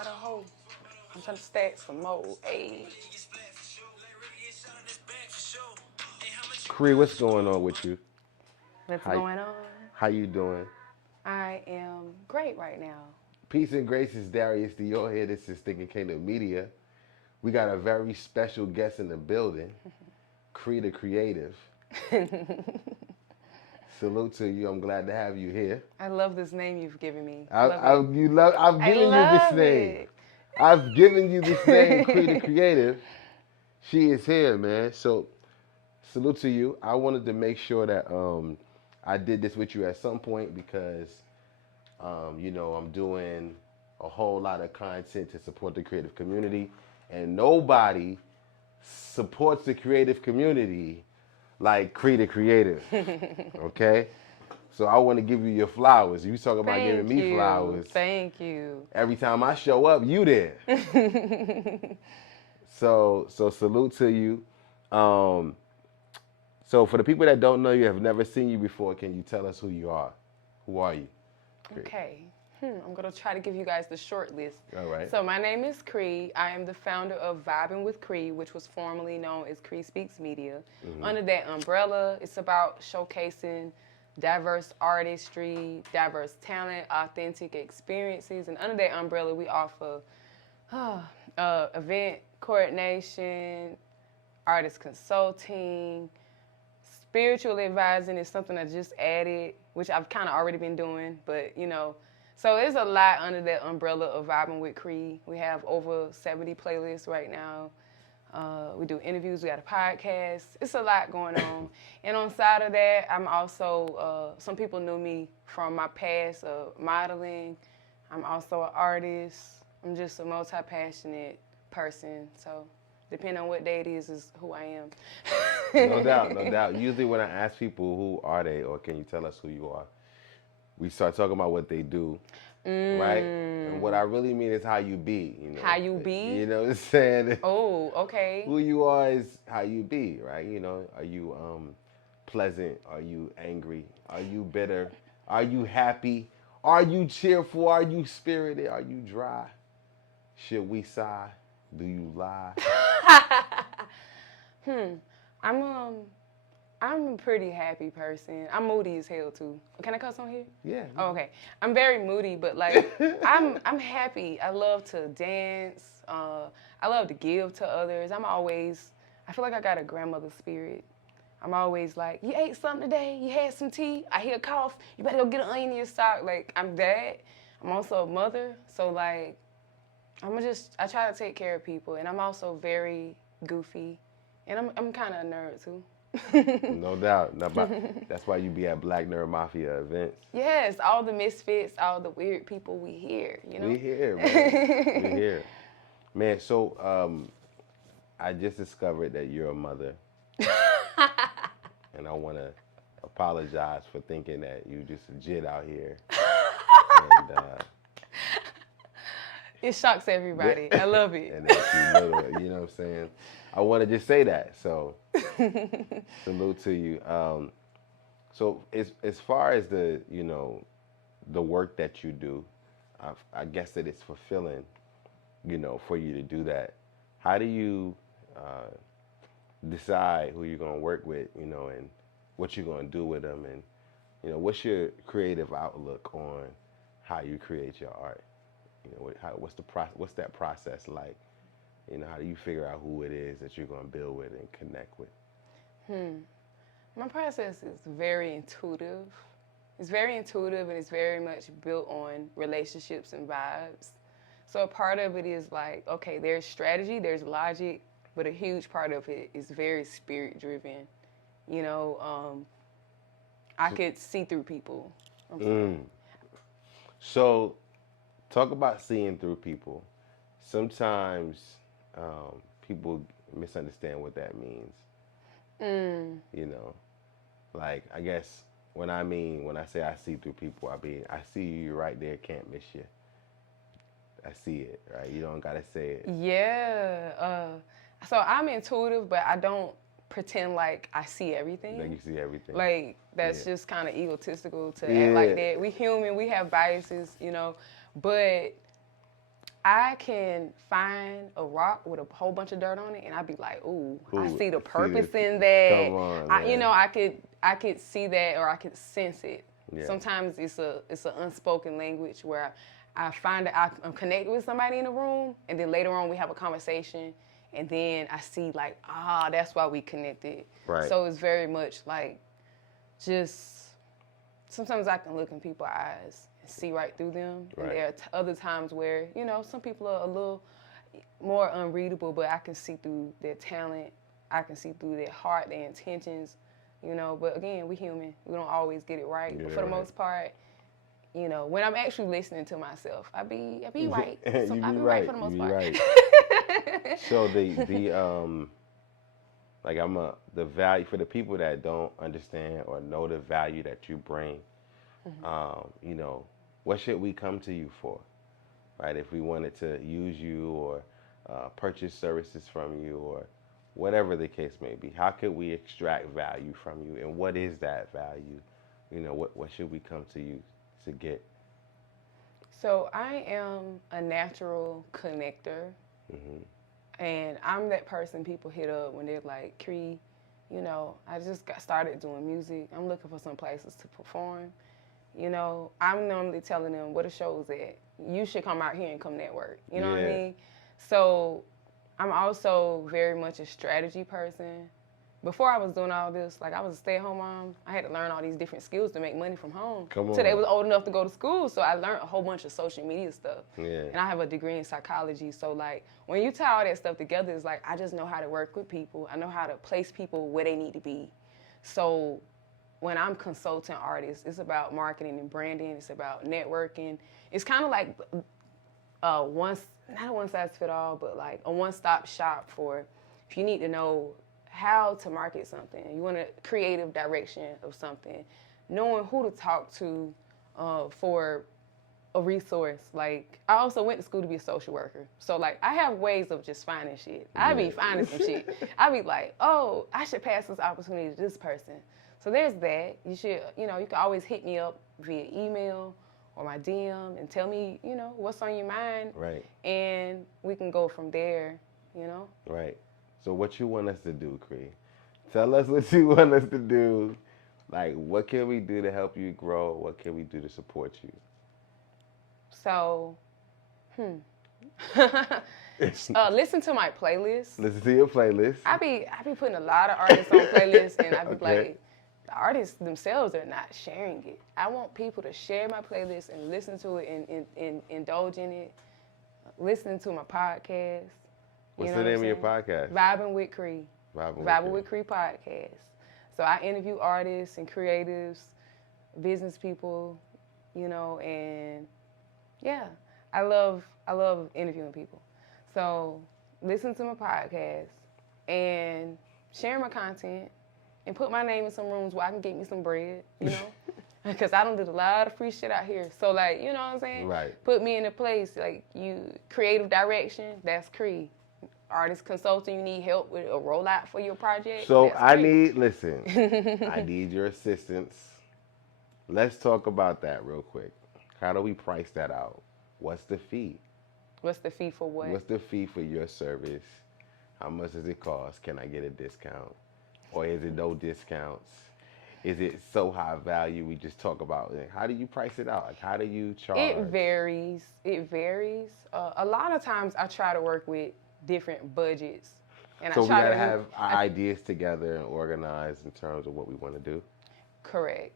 about a hoe. I'm trying to stack some more. Hey. Cree, what's going on with you? What's How going on? how you doing? I am great right now. Peace and grace is Darius Dior here. This is Thinking Kingdom Media. We got a very special guest in the building, Cree the Creative. Salute to you. I'm glad to have you here. I love this name you've given me. I've given you this love name. it. I've given you this name, Cree the Creative. She is here, man. So salute to you. I wanted to make sure that I did this with you at some point because I'm doing a whole lot of content to support the creative community, and nobody supports the creative community like Cree the Creative. Okay? So I want to give you your flowers. You talk about giving me flowers. Thank you. Every time I show up, you there. So salute to you. So for the people that don't know you, have never seen you before, can you tell us who you are? Who are you? Cree. Okay. I'm going to try to give you guys the short list. All right. So my name is Cree. I am the founder of Vibing with Cree, which was formerly known as Cree Speaks Media. Mm-hmm. Under that umbrella, it's about showcasing diverse artistry, diverse talent, authentic experiences. And under that umbrella, we offer event coordination, artist consulting, spiritual advising is something I just added, which I've kind of already been doing, but so there's a lot under that umbrella of Vibing with Cree. We have over 70 playlists right now. We do interviews, we got a podcast. It's a lot going on. And on side of that, I'm also, some people knew me from my past modeling. I'm also an artist. I'm just a multi-passionate person. So depending on what day it is who I am. No doubt, no doubt. Usually when I ask people who are they or can you tell us who you are, we start talking about what they do, right? And what I really mean is how you be. How you be? You know what I'm saying? Oh, okay. Who you are is how you be, right? Are you pleasant? Are you angry? Are you bitter? Are you happy? Are you cheerful? Are you spirited? Are you dry? Should we sigh? Do you lie? I'm a pretty happy person. I'm moody as hell too. Can I cuss on here? Yeah. Oh, okay. I'm very moody, but like I'm happy. I love to dance. I love to give to others. I feel like I got a grandmother spirit. I'm always like, you ate something today? You had some tea? I hear a cough. You better go get an onion in your sock. Like, I'm that. I'm also a mother. So like, I try to take care of people. And I'm also very goofy. And I'm kind of a nerd too. No doubt. That's why you be at Black Nerd Mafia events. Yes, all the misfits, all the weird people we hear, We hear, man. We hear. Man, so I just discovered that you're a mother. And I want to apologize for thinking that you just legit out here. And it shocks everybody. Yeah. I love it. And that you know what I'm saying? I want to just say that. So salute to you. So as far as the work that you do, I guess that it's fulfilling, for you to do that. How do you decide who you're going to work with, and what you're going to do with them, and what's your creative outlook on how you create your art? What's that process like? How do you figure out who it is that you're going to build with and connect with? My process is very intuitive. It's very intuitive and it's very much built on relationships and vibes. So a part of it is like, okay, there's strategy, there's logic, but a huge part of it is very spirit driven. I could see through people. So talk about seeing through people. Sometimes people misunderstand what that means. Like, I guess when I say I see through people, I see you right there, can't miss you. I see it, right? You don't gotta say it. Yeah. So I'm intuitive, but I don't pretend like I see everything. Like you see everything. Like, that's just kind of egotistical to act like that. We human, we have biases, but I can find a rock with a whole bunch of dirt on it, and I'd be like, ooh, I see the purpose in that. Come on, I could see that, or I could sense it. Yeah. Sometimes it's an unspoken language where I find that I'm connected with somebody in the room, and then later on we have a conversation, and then I see like, that's why we connected. Right. So it's very much like, just sometimes I can look in people's eyes and see right through them. Right. And there are other times where, some people are a little more unreadable, but I can see through their talent. I can see through their heart, their intentions, But again, we human. We don't always get it right. But for the most part, when I'm actually listening to myself, I be right. So I be right for the most part. Right. So the value for the people that don't understand or know the value that you bring, what should we come to you for, right? If we wanted to use you or purchase services from you or whatever the case may be, how could we extract value from you, and what is that value? What should we come to you to get? So I am a natural connector. And I'm that person people hit up when they're like, Cree, I just got started doing music. I'm looking for some places to perform. I'm normally telling them what a show's at. You should come out here and come network. You know what I mean? So I'm also very much a strategy person. Before I was doing all this, like I was a stay-at-home mom, I had to learn all these different skills to make money from home. Till they was old enough to go to school, so I learned a whole bunch of social media stuff. Yeah. And I have a degree in psychology, so like when you tie all that stuff together, it's like I just know how to work with people. I know how to place people where they need to be. So when I'm consulting artists, it's about marketing and branding. It's about networking. It's kind of like not a one-size-fits-all, but like a one-stop shop for if you need to know how to market something, you want a creative direction of something, knowing who to talk to for a resource. Like I also went to school to be a social worker, so like I have ways of just finding shit. I be finding some shit. I be like, oh, I should pass this opportunity to this person. So there's that. You should, you can always hit me up via email or my DM and tell me, what's on your mind. Right. And we can go from there. Right. So what you want us to do, Cree? Tell us what you want us to do. Like, what can we do to help you grow? What can we do to support you? So, listen to my playlist. Listen to your playlist. I be putting a lot of artists on playlists, and I be like, the artists themselves are not sharing it. I want people to share my playlist and listen to it and indulge in it. Listen to my podcast. What's the name of your podcast? Vibing with Cree. Vibing with Cree podcast. So I interview artists and creatives, business people, and yeah, I love interviewing people. So listen to my podcast and share my content and put my name in some rooms where I can get me some bread, Because I don't do a lot of free shit out here. So like, you know what I'm saying? Right. Put me in a place, like creative direction, that's Cree. Artist consulting, you need help with a rollout for your project. So I need your assistance. Let's talk about that real quick. How do we price that out? What's the fee? What's the fee for what? What's the fee for your service? How much does it cost? Can I get a discount? Or is it no discounts? Is it so high value we just talk about it? How do you price it out? Like, how do you charge? It varies. A lot of times I try to work with different budgets. And so we gotta have our ideas together and organize in terms of what we want to do? Correct.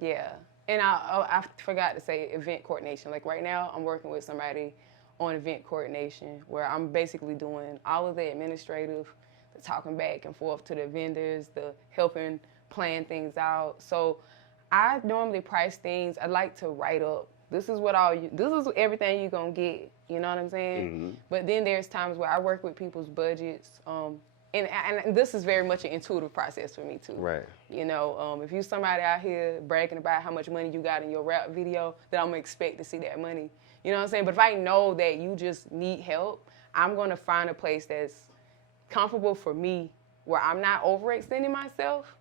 Yeah. And I forgot to say event coordination. Like right now I'm working with somebody on event coordination where I'm basically doing all of the administrative, the talking back and forth to the vendors, the helping plan things out. So I normally price things, I like to write up, this is everything you're going to get. You know what I'm saying? Mm-hmm. But then there's times where I work with people's budgets. And this is very much an intuitive process for me too. Right. If you somebody out here bragging about how much money you got in your rap video, then I'm going to expect to see that money. You know what I'm saying? But if I know that you just need help, I'm going to find a place that's comfortable for me where I'm not overextending myself.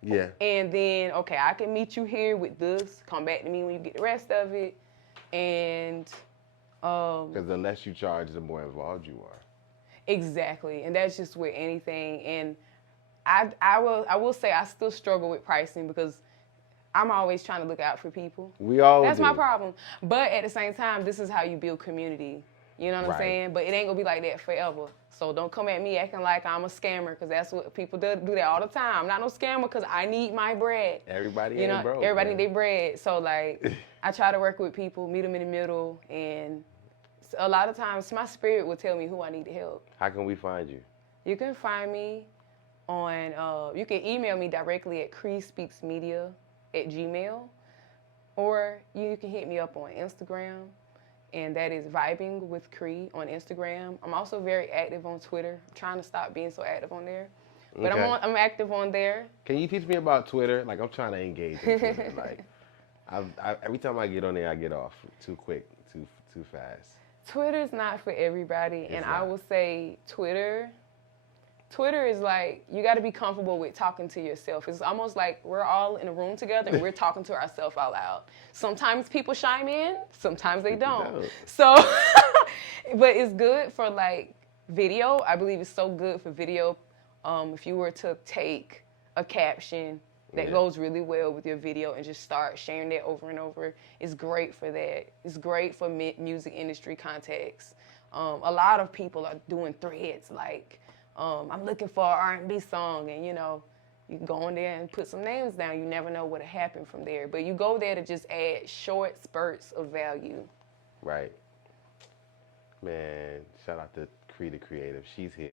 Yeah. And then, okay, I can meet you here with this. Come back to me when you get the rest of it. And Because the less you charge, the more involved you are. Exactly, and that's just with anything. And I will say I still struggle with pricing because I'm always trying to look out for people. We all That's do. my problem. But at the same time, this is how you build community. You know what I'm saying? But it ain't gonna be like that forever. So don't come at me acting like I'm a scammer, because that's what people do that all the time. I'm not no scammer because I need my bread. Everybody ain't broke. Everybody need their bread. So like, I try to work with people, meet them in the middle, and a lot of times my spirit will tell me who I need to help. How can we find you? You can find me on, you can email me directly at creespeaksmedia@gmail.com, or you can hit me up on Instagram, and that is Vibing with Cree on Instagram. I'm also very active on Twitter. I'm trying to stop being so active on there, but Okay. I'm active on there. Can you teach me about Twitter? Like, I'm trying to engage in Twitter. Like, every time I get on there, I get off too quick, too fast. Twitter's not for everybody, and I will say Twitter is like, you got to be comfortable with talking to yourself. It's almost like we're all in a room together and we're talking to ourselves out loud. Sometimes people chime in, sometimes they don't. So, but it's good for like video. I believe it's so good for video. If you were to take a caption that goes really well with your video and just start sharing that over and over, it's great for that. It's great for music industry context. A lot of people are doing threads like, I'm looking for an R&B song, and you can go in there and put some names down. You never know what'll happen from there. But you go there to just add short spurts of value. Right. Man, shout out to Cree the Creative. She's here.